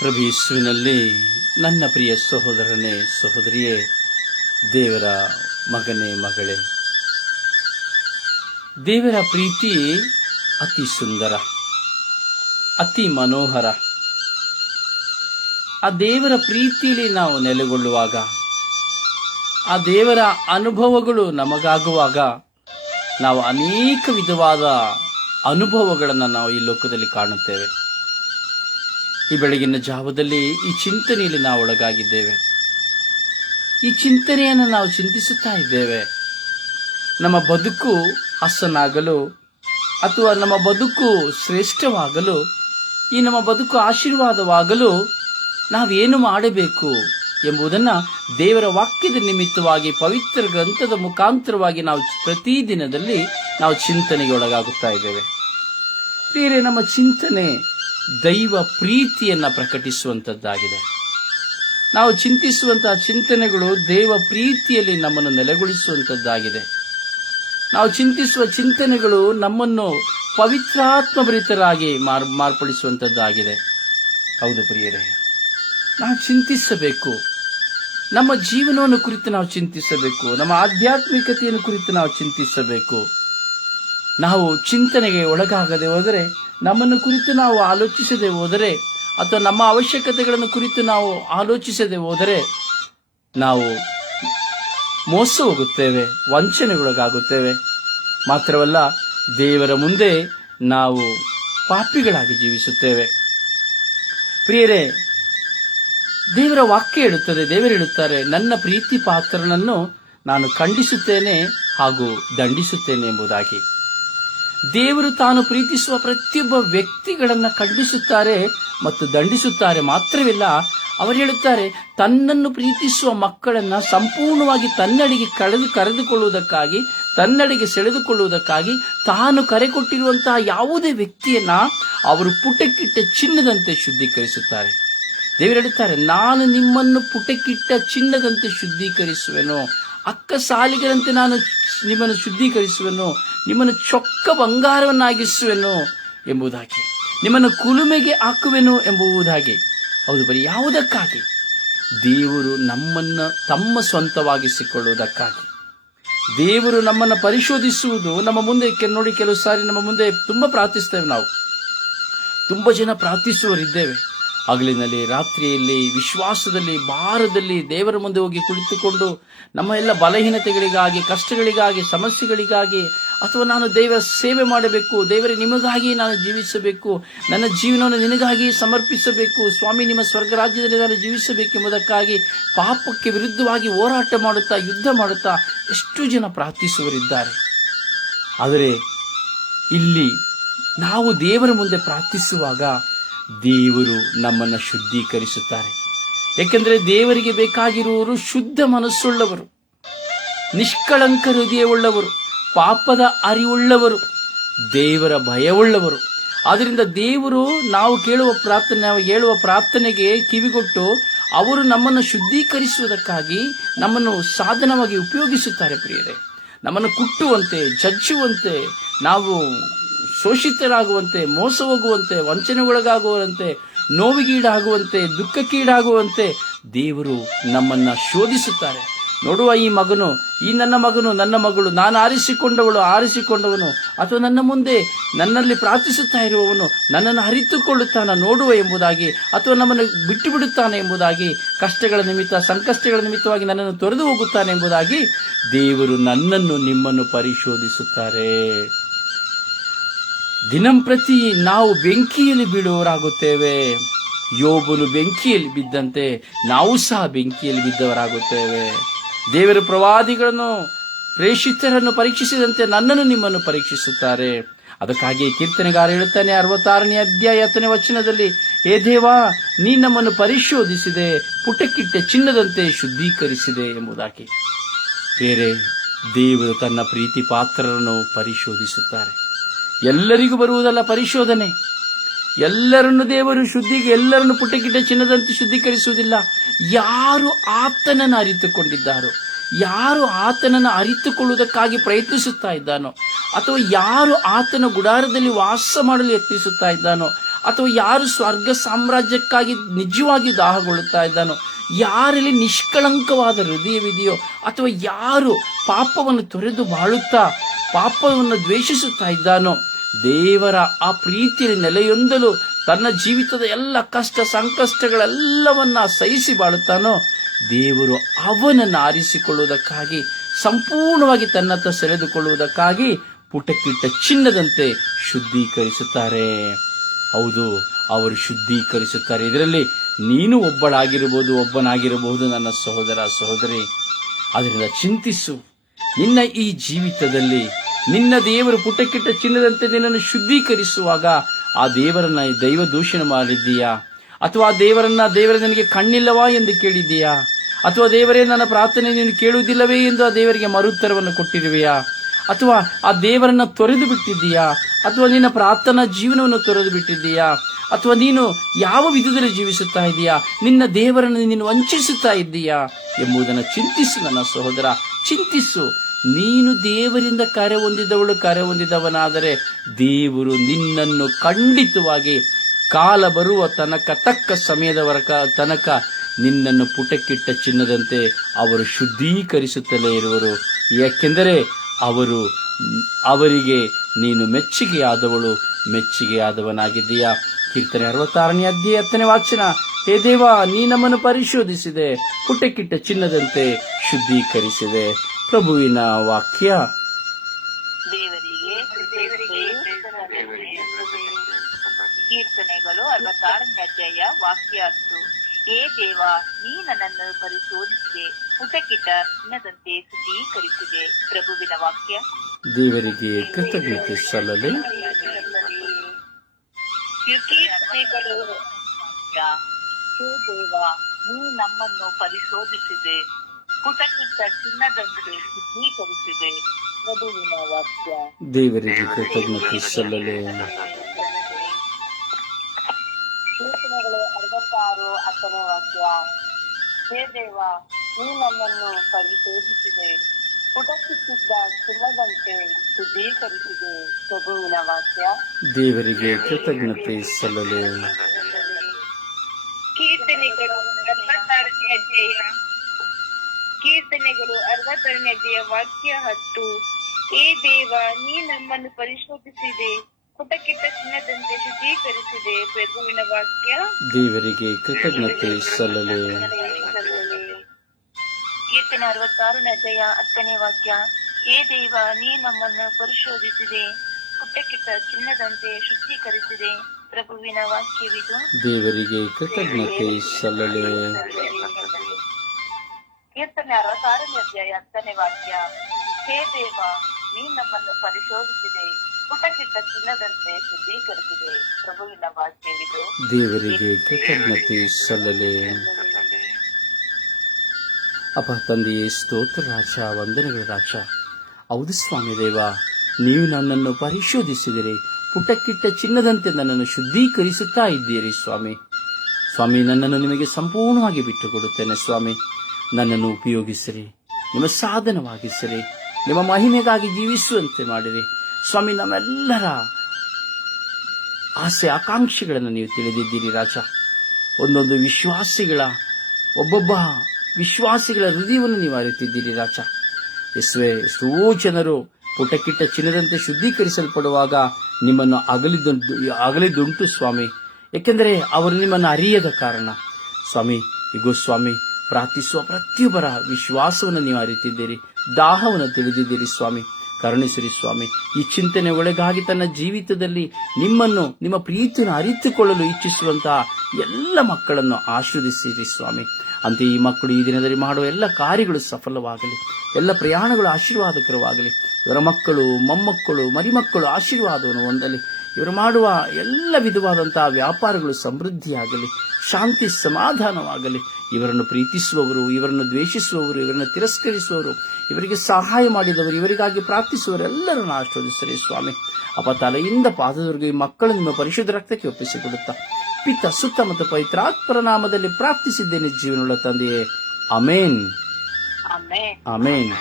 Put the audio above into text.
ಪ್ರಭು ಯೇಸುವಿನಲ್ಲಿ ನನ್ನ ಪ್ರಿಯ ಸಹೋದರನೇ, ಸಹೋದರಿಯೇ, ದೇವರ ಮಗನೇ, ಮಗಳೇ. ದೇವರ ಪ್ರೀತಿ ಅತಿ ಸುಂದರ, ಅತಿ ಮನೋಹರ. ಆ ದೇವರ ಪ್ರೀತಿಯಲ್ಲಿ ನಾವು ನೆಲೆಗೊಳ್ಳುವಾಗ, ಆ ದೇವರ ಅನುಭವಗಳು ನಮಗಾಗುವಾಗ, ನಾವು ಅನೇಕ ವಿಧವಾದ ಅನುಭವಗಳನ್ನು ನಾವು ಈ ಲೋಕದಲ್ಲಿ ಕಾಣುತ್ತೇವೆ. ಈ ಬೆಳಗಿನ ಜಾವದಲ್ಲಿ ಈ ಚಿಂತನೆಯಲ್ಲಿ ನಾವು ಒಳಗಾಗಿದ್ದೇವೆ. ಈ ಚಿಂತನೆಯನ್ನು ನಾವು ಚಿಂತಿಸುತ್ತಾ ಇದ್ದೇವೆ. ನಮ್ಮ ಬದುಕು ಹಸನಾಗಲು ಅಥವಾ ನಮ್ಮ ಬದುಕು ಶ್ರೇಷ್ಠವಾಗಲು, ಈ ನಮ್ಮ ಬದುಕು ಆಶೀರ್ವಾದವಾಗಲು ನಾವೇನು ಮಾಡಬೇಕು ಎಂಬುದನ್ನು ದೇವರ ವಾಕ್ಯದ ನಿಮಿತ್ತವಾಗಿ ಪವಿತ್ರ ಗ್ರಂಥದ ಮುಖಾಂತರವಾಗಿ ನಾವು ಪ್ರತಿದಿನದಲ್ಲಿ ನಾವು ಚಿಂತನೆಗೆ ಒಳಗಾಗುತ್ತಾ ಇದ್ದೇವೆ. ಬೇರೆ ನಮ್ಮ ಚಿಂತನೆ ದೈವ ಪ್ರೀತಿಯನ್ನು ಪ್ರಕಟಿಸುವಂತದ್ದಾಗಿದೆ ನಾವು ಚಿಂತಿಸುವಂತಹ ಚಿಂತನೆಗಳು ದೇವ ಪ್ರೀತಿಯಲ್ಲಿ ನಮ್ಮನ್ನು ನೆಲೆಗೊಳಿಸುವಂತದ್ದಾಗಿದೆ ನಾವು ಚಿಂತಿಸುವ ಚಿಂತನೆಗಳು ನಮ್ಮನ್ನು ಪವಿತ್ರಾತ್ಮಭರಿತರಾಗಿ ಮಾರ್, ಮಾರ್ಪಡಿಸುವಂಥದ್ದಾಗಿದೆ. ಹೌದು ಪ್ರಿಯರೇ, ನಾವು ಚಿಂತಿಸಬೇಕು. ನಮ್ಮ ಜೀವನವನ್ನು ಕುರಿತು ನಾವು ಚಿಂತಿಸಬೇಕು. ನಮ್ಮ ಆಧ್ಯಾತ್ಮಿಕತೆಯನ್ನು ಕುರಿತು ನಾವು ಚಿಂತಿಸಬೇಕು. ನಾವು ಚಿಂತನೆಗೆ ಒಳಗಾಗದೆ ಹೋದರೆ ನಮ್ಮನ್ನು ಕುರಿತು ನಾವು ಆಲೋಚಿಸದೆ ಹೋದರೆ, ಅಥವಾ ನಮ್ಮ ಅವಶ್ಯಕತೆಗಳನ್ನು ಕುರಿತು ನಾವು ಆಲೋಚಿಸದೆ ಹೋದರೆ, ನಾವು ಮೋಸ ಹೋಗುತ್ತೇವೆ, ವಂಚನೆಗೊಳಗಾಗುತ್ತೇವೆ. ಮಾತ್ರವಲ್ಲ, ದೇವರ ಮುಂದೆ ನಾವು ಪಾಪಿಗಳಾಗಿ ಜೀವಿಸುತ್ತೇವೆ. ಪ್ರಿಯರೇ, ದೇವರ ವಾಕ್ಯ ಹೇಳುತ್ತದೆ, ದೇವರು ಹೇಳುತ್ತಾರೆ, ನನ್ನ ಪ್ರೀತಿ ಪಾತ್ರನನ್ನು ನಾನು ಖಂಡಿಸುತ್ತೇನೆ ಹಾಗೂ ದಂಡಿಸುತ್ತೇನೆ ಎಂಬುದಾಗಿ. ದೇವರು ತಾನು ಪ್ರೀತಿಸುವ ಪ್ರತಿಯೊಬ್ಬ ವ್ಯಕ್ತಿಗಳನ್ನು ಖಂಡಿಸುತ್ತಾರೆ ಮತ್ತು ದಂಡಿಸುತ್ತಾರೆ ಮಾತ್ರವಿಲ್ಲ, ಅವರು ಹೇಳುತ್ತಾರೆ, ತನ್ನನ್ನು ಪ್ರೀತಿಸುವ ಮಕ್ಕಳನ್ನು ಸಂಪೂರ್ಣವಾಗಿ ತನ್ನಡಿಗೆ ಕಳೆದು ಕರೆದುಕೊಳ್ಳುವುದಕ್ಕಾಗಿ, ತನ್ನಡಿಗೆ ಸೆಳೆದುಕೊಳ್ಳುವುದಕ್ಕಾಗಿ ತಾನು ಕರೆ ಕೊಟ್ಟಿರುವಂತಹ ಯಾವುದೇ ವ್ಯಕ್ತಿಯನ್ನ ಅವರು ಪುಟಕ್ಕಿಟ್ಟ ಚಿನ್ನದಂತೆ ಶುದ್ಧೀಕರಿಸುತ್ತಾರೆ. ದೇವರು ಹೇಳುತ್ತಾರೆ, ನಾನು ನಿಮ್ಮನ್ನು ಪುಟಕ್ಕಿಟ್ಟ ಚಿನ್ನದಂತೆ ಶುದ್ಧೀಕರಿಸುವೆನು. ಅಕ್ಕ ಸಾಲಿಗರಂತೆ ನಾನು ನಿಮ್ಮನ್ನು ಶುದ್ಧೀಕರಿಸುವೆನು, ನಿಮ್ಮನ್ನು ಚೊಕ್ಕ ಬಂಗಾರವನ್ನಾಗಿಸುವೆನು ಎಂಬುದಾಗಿ, ನಿಮ್ಮನ್ನು ಕುಲುಮೆಗೆ ಹಾಕುವೆನು ಎಂಬುದಾಗಿ. ಹೌದು, ಬರೀ ಯಾವುದಕ್ಕಾಗಿ? ದೇವರು ನಮ್ಮನ್ನು ತಮ್ಮ ಸ್ವಂತವಾಗಿಸಿಕೊಳ್ಳುವುದಕ್ಕಾಗಿ. ದೇವರು ನಮ್ಮನ್ನು ಪರಿಶೋಧಿಸುವುದು, ನಮ್ಮ ಮುಂದೆ ನೋಡಿ ಕೆಲವು ಸಾರಿ ನಮ್ಮ ಮುಂದೆ ತುಂಬ ಪ್ರಾರ್ಥಿಸ್ತೇವೆ ನಾವು. ತುಂಬ ಜನ ಪ್ರಾರ್ಥಿಸುವರಿದ್ದೇವೆ ಹಗಲಿನಲ್ಲಿ, ರಾತ್ರಿಯಲ್ಲಿ, ವಿಶ್ವಾಸದಲ್ಲಿ, ಭಾರದಲ್ಲಿ ದೇವರ ಮುಂದೆ ಹೋಗಿ ಕುಳಿತುಕೊಂಡು ನಮ್ಮ ಎಲ್ಲ ಬಲಹೀನತೆಗಳಿಗಾಗಿ, ಕಷ್ಟಗಳಿಗಾಗಿ, ಸಮಸ್ಯೆಗಳಿಗಾಗಿ ಅಥವಾ ನಾನು ದೇವರ ಸೇವೆ ಮಾಡಬೇಕು, ದೇವರ ನಿಮಗಾಗಿ ನಾನು ಜೀವಿಸಬೇಕು, ನನ್ನ ಜೀವನವನ್ನು ನಿನಗಾಗಿ ಸಮರ್ಪಿಸಬೇಕು, ಸ್ವಾಮಿ ನಿಮ್ಮ ಸ್ವರ್ಗ ರಾಜ್ಯದಲ್ಲಿ ನಾನು ಜೀವಿಸಬೇಕೆಂಬುದಕ್ಕಾಗಿ ಪಾಪಕ್ಕೆ ವಿರುದ್ಧವಾಗಿ ಹೋರಾಟ ಮಾಡುತ್ತಾ, ಯುದ್ಧ ಮಾಡುತ್ತಾ ಎಷ್ಟು ಜನ ಪ್ರಾರ್ಥಿಸುವರಿದ್ದಾರೆ ಆದರೆ ಇಲ್ಲಿ ನಾವು ದೇವರ ಮುಂದೆ ಪ್ರಾರ್ಥಿಸುವಾಗ ದೇವರು ನಮ್ಮನ್ನು ಶುದ್ಧೀಕರಿಸುತ್ತಾರೆ. ಏಕೆಂದರೆ ದೇವರಿಗೆ ಬೇಕಾಗಿರುವವರು ಶುದ್ಧ ಮನಸ್ಸುಳ್ಳವರು ನಿಷ್ಕಳಂಕ ಹೃದಯವುಳ್ಳವರು ಪಾಪದ ಅರಿವುಳ್ಳವರು, ದೇವರ ಭಯವುಳ್ಳವರು. ಆದ್ದರಿಂದ ದೇವರು ನಾವು ಕೇಳುವ ಪ್ರಾರ್ಥನೆ, ನಾವು ಹೇಳುವ ಪ್ರಾರ್ಥನೆಗೆ ಕಿವಿಗೊಟ್ಟು ಅವರು ನಮ್ಮನ್ನು ಶುದ್ಧೀಕರಿಸುವುದಕ್ಕಾಗಿ ನಮ್ಮನ್ನು ಸಾಧನವಾಗಿ ಉಪಯೋಗಿಸುತ್ತಾರೆ ಪ್ರಿಯರೇ. ನಮ್ಮನ್ನು ಕುಟ್ಟುವಂತೆ, ಜಜ್ಜುವಂತೆ ನಾವು ಶೋಷಿತರಾಗುವಂತೆ ಮೋಸ ಹೋಗುವಂತೆ ವಂಚನೆಗೊಳಗಾಗುವಂತೆ ನೋವಿಗೀಡಾಗುವಂತೆ ದುಃಖಕ್ಕೀಡಾಗುವಂತೆ ದೇವರು ನಮ್ಮನ್ನ ಶೋಧಿಸುತ್ತಾರೆ. ನೋಡುವ ಈ ಮಗನು, ಈ ನನ್ನ ಮಗನು, ನನ್ನ ಮಗಳು, ನಾನು ಆರಿಸಿಕೊಂಡವಳು, ಆರಿಸಿಕೊಂಡವನು, ಅಥವಾ ನನ್ನ ಮುಂದೆ ನನ್ನಲ್ಲಿ ಪ್ರಾರ್ಥಿಸುತ್ತಾ ಇರುವವನು ನನ್ನನ್ನು ಅರಿತುಕೊಳ್ಳುತ್ತಾನ ನೋಡುವ ಎಂಬುದಾಗಿ, ಅಥವಾ ನಮ್ಮನ್ನು ಬಿಟ್ಟು ಬಿಡುತ್ತಾನೆ ಎಂಬುದಾಗಿ, ಕಷ್ಟಗಳ ನಿಮಿತ್ತ, ಸಂಕಷ್ಟಗಳ ನಿಮಿತ್ತವಾಗಿ ನನ್ನನ್ನು ತೊರೆದು ಹೋಗುತ್ತಾನೆ ಎಂಬುದಾಗಿ ದೇವರು ನನ್ನನ್ನು ನಿಮ್ಮನ್ನು ಪರಿಶೋಧಿಸುತ್ತಾರೆ. ದಿನಂಪ್ರತಿ ನಾವು ಬೆಂಕಿಯಲ್ಲಿ ಬೀಳುವವರಾಗುತ್ತೇವೆ. ಯೋಬನು ಬೆಂಕಿಯಲ್ಲಿ ಬಿದ್ದಂತೆ ನಾವು ಸಹ ಬೆಂಕಿಯಲ್ಲಿ ಬಿದ್ದವರಾಗುತ್ತೇವೆ. ದೇವರ ಪ್ರವಾದಿಗಳನ್ನು ಪ್ರೇಷಿತರನ್ನು ಪರೀಕ್ಷಿಸಿದಂತೆ ನನ್ನನ್ನು ನಿಮ್ಮನ್ನು ಪರೀಕ್ಷಿಸುತ್ತಾರೆ. ಅದಕ್ಕಾಗಿ ಕೀರ್ತನೆಗಾರ ಹೇಳುತ್ತಾನೆ ಅರವತ್ತಾರನೇ ಅಧ್ಯಾಯ ಹತ್ತನೇ ವಚನದಲ್ಲಿ, ಹೇ ದೇವಾ, ನೀ ನಮ್ಮನ್ನು ಪರಿಶೋಧಿಸಿದೆ, ಪುಟಕ್ಕಿಟ್ಟ ಚಿನ್ನದಂತೆ ಶುದ್ಧೀಕರಿಸಿದೆ ಎಂಬುದಾಗಿ. ಬೇರೆ ದೇವರು ತನ್ನ ಪ್ರೀತಿ ಪಾತ್ರರನ್ನು ಪರಿಶೋಧಿಸುತ್ತಾರೆ. ಎಲ್ಲರಿಗೂ ಬರುವುದಲ್ಲ ಪರಿಶೋಧನೆ. ಎಲ್ಲರನ್ನು ದೇವರು ಶುದ್ಧಿಗೆ, ಎಲ್ಲರನ್ನು ಪುಟಕಿಟ ಚಿನ್ನದಂತೆ ಶುದ್ಧೀಕರಿಸುವುದಿಲ್ಲ. ಯಾರು ಆತನನ್ನು ಅರಿತುಕೊಂಡಿದ್ದಾರೋ, ಯಾರು ಆತನನ್ನು ಅರಿತುಕೊಳ್ಳುವುದಕ್ಕಾಗಿ ಪ್ರಯತ್ನಿಸುತ್ತಾ ಇದ್ದಾನೋ, ಅಥವಾ ಯಾರು ಆತನ ಗುಡಾರದಲ್ಲಿ ವಾಸ ಮಾಡಲು ಯತ್ನಿಸುತ್ತಾ ಇದ್ದಾನೋ, ಅಥವಾ ಯಾರು ಸ್ವರ್ಗ ಸಾಮ್ರಾಜ್ಯಕ್ಕಾಗಿ ನಿಜವಾಗಿ ದಾಹಗೊಳ್ಳುತ್ತಾ ಇದ್ದಾನೋ, ಯಾರಲ್ಲಿ ನಿಷ್ಕಳಂಕವಾದ ಹೃದಯವಿದೆಯೋ, ಅಥವಾ ಯಾರು ಪಾಪವನ್ನು ತೊರೆದು ಬಾಳುತ್ತಾ, ಪಾಪವನ್ನು ದ್ವೇಷಿಸುತ್ತಾ ಇದ್ದಾನೋ ದೇವರ ಆ ಪ್ರೀತಿಯಲ್ಲಿ ನೆಲೆಯೊಂದಲು ತನ್ನ ಜೀವಿತದ ಎಲ್ಲ ಕಷ್ಟ ಸಂಕಷ್ಟಗಳೆಲ್ಲವನ್ನ ಸಹಿಸಿ ಬಾಳುತ್ತಾನೋ, ದೇವರು ಅವನನ್ನು ಆರಿಸಿಕೊಳ್ಳುವುದಕ್ಕಾಗಿ, ಸಂಪೂರ್ಣವಾಗಿ ತನ್ನತ್ತ ಸೆಳೆದುಕೊಳ್ಳುವುದಕ್ಕಾಗಿ ಪುಟಕ್ಕಿಟ್ಟ ಚಿನ್ನದಂತೆ ಶುದ್ಧೀಕರಿಸುತ್ತಾರೆ. ಹೌದು, ಅವರು ಶುದ್ಧೀಕರಿಸುತ್ತಾರೆ. ಇದರಲ್ಲಿ ನೀನು ಒಬ್ಬಳಾಗಿರಬಹುದು, ಒಬ್ಬನಾಗಿರಬಹುದು ನನ್ನ ಸಹೋದರ ಸಹೋದರಿ. ಅದರಿಂದ ಚಿಂತಿಸು, ನಿನ್ನ ಈ ಜೀವಿತದಲ್ಲಿ ನಿನ್ನ ದೇವರು ಪುಟಕ್ಕಿಟ್ಟ ಚಿನ್ನದಂತೆ ನಿನ್ನನ್ನು ಶುದ್ಧೀಕರಿಸುವಾಗ ಆ ದೇವರನ್ನ ದೈವ ದೂಷಣ ಮಾಡಿದ್ದೀಯಾ? ಅಥವಾ ದೇವರನ್ನ ದೇವರ ನಿನಗೆ ಕಣ್ಣಿಲ್ಲವಾ ಎಂದು ಕೇಳಿದ್ದೀಯಾ? ಅಥವಾ ದೇವರೇ ನನ್ನ ಪ್ರಾರ್ಥನೆ ನೀನು ಕೇಳುವುದಿಲ್ಲವೇ ಎಂದು ಆ ದೇವರಿಗೆ ಮರುತ್ತರವನ್ನು ಕೊಟ್ಟಿರುವೆಯಾ? ಅಥವಾ ಆ ದೇವರನ್ನ ತೊರೆದು ಬಿಟ್ಟಿದ್ದೀಯಾ? ಅಥವಾ ನಿನ್ನ ಪ್ರಾರ್ಥನಾ ಜೀವನವನ್ನು ತೊರೆದು ಬಿಟ್ಟಿದ್ದೀಯಾ? ಅಥವಾ ನೀನು ಯಾವ ವಿಧದಲ್ಲಿ ಜೀವಿಸುತ್ತಾ ಇದ್ದೀಯಾ ನಿನ್ನ ದೇವರನ್ನು ನೀನು ವಂಚಿಸುತ್ತಾ ಇದ್ದೀಯಾ ಎಂಬುದನ್ನು ಚಿಂತಿಸು ನನ್ನ ಸಹೋದರ, ಚಿಂತಿಸು. ನೀನು ದೇವರಿಂದ ಕರೆ ಹೊಂದಿದವಳು ಕರೆ ಹೊಂದಿದವನಾದರೆ ದೇವರು ನಿನ್ನನ್ನು ಖಂಡಿತವಾಗಿ ಕಾಲ ಬರುವ ತನಕ, ತಕ್ಕ ಸಮಯದವರ ತನಕ ನಿನ್ನನ್ನು ಪುಟಕ್ಕಿಟ್ಟ ಚಿನ್ನದಂತೆ ಅವರು ಶುದ್ಧೀಕರಿಸುತ್ತಲೇ ಇರುವರು. ಯಾಕೆಂದರೆ ಅವರು, ಅವರಿಗೆ ನೀನು ಮೆಚ್ಚುಗೆಯಾದವಳು, ಮೆಚ್ಚುಗೆಯಾದವನಾಗಿದ್ದೀಯಾ? ಕೀರ್ತನೆ ಅರವತ್ತಾರನೇ ಅಧ್ಯಾಯ ಹತ್ತನೇ ವಾಚನ. ಹೇ ದೇವ, ನೀ ನಮ್ಮನ್ನು ಪರಿಶೋಧಿಸಿದೆ, ಪುಟಕ್ಕಿಟ್ಟ ಚಿನ್ನದಂತೆ ಶುದ್ಧೀಕರಿಸಿದೆ. ಪ್ರಭುವಿನ ವಾಕ್ಯ. ದೇವರಿಗೆ ಕೀರ್ತನೆಗಳು ಅರವತ್ತಾರನೇ ಅಧ್ಯಾಯ ವಾಕ್ಯ ಅಷ್ಟು ಏ ದೇವ ನೀ ನನ್ನನ್ನು ಪರಿಶೋಧಿಸಿದೆ. ಪುಟಕಿಟ ಚಿನ್ನದಂತೆ ಶುದ್ಧೀಕರಿಸಿದೆ. ಪ್ರಭುವಿನ ವಾಕ್ಯ. ದೇವರಿಗೆ ಕೃತಜ್ಞತೆ ಸಲ್ಲಲಿ. ಕೀರ್ತನೆಗಳು. ಹೇ ದೇವ ನೀ ನಮ್ಮನ್ನು ಪರಿಶೋಧಿಸಿದೆ. ಪುಟಕಿಟ್ಟ ಚಿನ್ನದಂತೆ ಶುದ್ಧೀಕರಿಸಿದೆ ಪ್ರಭುವಿನ ವಾಕ್ಯ ದೇವರಿಗೆ ಕೃತಜ್ಞತೆ ಸಲ್ಲಲು. ಕೀರ್ತನೆಗಳು ಅರವತ್ತಾರು ಹತ್ತನೇ ವಾಕ್ಯ ಹೇ ದೇವ ನೀ ನನ್ನನ್ನು ಪರಿಶೋಧಿಸಿದೆ ಪುಟಕ್ಕಿಟ್ಟಿದ್ದ ಚಿನ್ನದಂತೆ ಶುದ್ಧೀಕರಿಸಿದೆ ಪ್ರಭುವಿನ ವಾಕ್ಯ ದೇವರಿಗೆ ಕೃತಜ್ಞತೆ ಸಲ್ಲಲಿ. ಕೀರ್ತನೆಗಳು ಅರವತ್ತಾರನೇ ಅಧ್ಯಾಯ ವಾಕ್ಯ ಹತ್ತು. ಏ ದೇವ ನೀ ನಮ್ಮನ್ನು ಪರಿಶೋಧಿಸಿದೆ. ಪುಟಕ್ಕಿಟ್ಟ ಚಿನ್ನದಂತೆ ಶುದ್ಧೀಕರಿಸಿದೆ. ಪ್ರಭುವಿನ ವಾಕ್ಯ ದೇವರಿಗೆ ಕೃತಜ್ಞತೆ ಸಲ್ಲಲಿ. ಕೀರ್ತನ ಅರವತ್ತಾರನೇ ಅಧ್ಯಾಯ ಹತ್ತನೇ ವಾಕ್ಯ. ಏ ದೇವ ನೀ ನಮ್ಮನ್ನು ಪರಿಶೋಧಿಸಿದೆ. ಪುಟ್ಟಕ್ಕಿಟ್ಟ ಚಿನ್ನದಂತೆ ಶುದ್ಧೀಕರಿಸಿದೆ. ಪ್ರಭುವಿನ ವಾಕ್ಯವಿದು ದೇವರಿಗೆ ಕೃತಜ್ಞತೆ ಸಲ್ಲಲಿ. ಕೀರ್ತನೆ ಅರವತ್ತಾರನೇ ಅಧ್ಯಾಯ ಹತ್ತನೇ ವಾಕ್ಯ, ಹೇ ದೇವ, ನೀ ನಮ್ಮನ್ನು ಪರಿಶೋಧಿಸಿದೆ, ಪುಟಕ್ಕಿಟ್ಟ ಚಿನ್ನದಂತೆ ಶುದ್ಧೀಕರಿಸಿದೆ. ಪ್ರಭುವಿನ ವಾಕ್ಯವಿದು ದೇವರಿಗೆ ಕೃತಜ್ಞತೆ ಸಲ್ಲಲೆ. ಅಪ್ಪ ತಂದೆಯೇ, ಸ್ತೋತ್ರ ರಾಜ ವಂದನೆಗಳ ರಾಜ ಹೌದು ಸ್ವಾಮಿ ದೇವ, ನೀವು ನನ್ನನ್ನು ಪರಿಶೋಧಿಸಿದಿರಿ, ಪುಟಕ್ಕಿಟ್ಟ ಚಿನ್ನದಂತೆ ನನ್ನನ್ನು ಶುದ್ಧೀಕರಿಸುತ್ತಾ ಇದ್ದೀರಿ ಸ್ವಾಮಿ. ಸ್ವಾಮಿ, ನನ್ನನ್ನು ನಿಮಗೆ ಸಂಪೂರ್ಣವಾಗಿ ಬಿಟ್ಟುಕೊಡುತ್ತೇನೆ ಸ್ವಾಮಿ. ನನ್ನನ್ನು ಉಪಯೋಗಿಸಿರಿ, ನಿಮ್ಮ ಸಾಧನವಾಗಿಸಿರಿ, ನಿಮ್ಮ ಮಹಿಮೆಗಾಗಿ ಜೀವಿಸುವಂತೆ ಮಾಡಿರಿ. ಸ್ವಾಮಿ, ನಮ್ಮೆಲ್ಲರ ಆಸೆ ಆಕಾಂಕ್ಷೆಗಳನ್ನು ನೀವು ತಿಳಿದಿದ್ದೀರಿ ರಾಜ. ಒಂದೊಂದು ವಿಶ್ವಾಸಿಗಳ, ಒಬ್ಬೊಬ್ಬ ವಿಶ್ವಾಸಿಗಳ ಹೃದಯವನ್ನು ನೀವು ಅರಿತಿದ್ದೀರಿ ರಾಜ. ಎಸ್ವೇ ಎಷ್ಟೋ ಜನರು ಪುಟಕಿಟ್ಟ ಚಿನ್ನದಂತೆ ಶುದ್ಧೀಕರಿಸಲ್ಪಡುವಾಗ ನಿಮ್ಮನ್ನು ಅಗಲಿದುಂಟು ಅಗಲಿದುಂಟು ಸ್ವಾಮಿ. ಏಕೆಂದರೆ ಅವರು ನಿಮ್ಮನ್ನು ಅರಿಯದ ಕಾರಣ. ಸ್ವಾಮಿ, ಇಗೋ ಸ್ವಾಮಿ ಪ್ರಾರ್ಥಿಸುವ ಪ್ರತಿಯೊಬ್ಬರ ವಿಶ್ವಾಸವನ್ನು ನೀವು ಅರಿತಿದ್ದೀರಿ ದಾಹವನ್ನು ತಿಳಿದಿದ್ದೀರಿ ಸ್ವಾಮಿ. ಕರುಣಿಸಿರಿ ಸ್ವಾಮಿ. ಈ ಚಿಂತನೆ ಒಳಗಾಗಿ ತನ್ನ ಜೀವಿತದಲ್ಲಿ ನಿಮ್ಮನ್ನು, ನಿಮ್ಮ ಪ್ರೀತಿಯನ್ನು ಅರಿತುಕೊಳ್ಳಲು ಇಚ್ಛಿಸುವಂತಹ ಎಲ್ಲ ಮಕ್ಕಳನ್ನು ಆಶೀರ್ವದಿಸಿರಿ ಸ್ವಾಮಿ. ಅಂತೆ ಈ ಮಕ್ಕಳು ಈ ದಿನದಲ್ಲಿ ಮಾಡುವ ಎಲ್ಲ ಕಾರ್ಯಗಳು ಸಫಲವಾಗಲಿ. ಎಲ್ಲ ಪ್ರಯಾಣಗಳು ಆಶೀರ್ವಾದಕರವಾಗಲಿ. ಇವರ ಮಕ್ಕಳು, ಮೊಮ್ಮಕ್ಕಳು, ಮರಿಮಕ್ಕಳು ಆಶೀರ್ವಾದವನ್ನು ಹೊಂದಲಿ. ಇವರು ಮಾಡುವ ಎಲ್ಲ ವಿಧವಾದಂತಹ ವ್ಯಾಪಾರಗಳು ಸಮೃದ್ಧಿಯಾಗಲಿ. ಶಾಂತಿ ಸಮಾಧಾನವಾಗಲಿ. ಇವರನ್ನು ಪ್ರೀತಿಸುವವರು ಇವರನ್ನು ದ್ವೇಷಿಸುವವರು ಇವರನ್ನು ತಿರಸ್ಕರಿಸುವವರು ಇವರಿಗೆ ಸಹಾಯ ಮಾಡಿದವರು ಇವರಿಗಾಗಿ ಪ್ರಾರ್ಥಿಸುವವರೆಲ್ಲರನ್ನು ಆಶೀರ್ವದಿಸಲಿ ಸ್ವಾಮಿ. ಅಪ ತಲೆಯಿಂದ ಪಾದದವರೆಗೆ ಈ ಮಕ್ಕಳು ನಿಮ್ಮ ಪರಿಶುದ್ಧ ರಕ್ತಕ್ಕೆ ಒಪ್ಪಿಸಿಕೊಡುತ್ತಾ ಪಿತ್ತ ಸುತ್ತ ಮತ್ತು ಪವಿತ್ರಾತ್ಮರ ನಾಮದಲ್ಲಿ ಪ್ರಾರ್ಥಿಸಿದ್ದೇನೆ ಜೀವನವುಳ್ಳ ತಂದೆಯೇ. Amen amen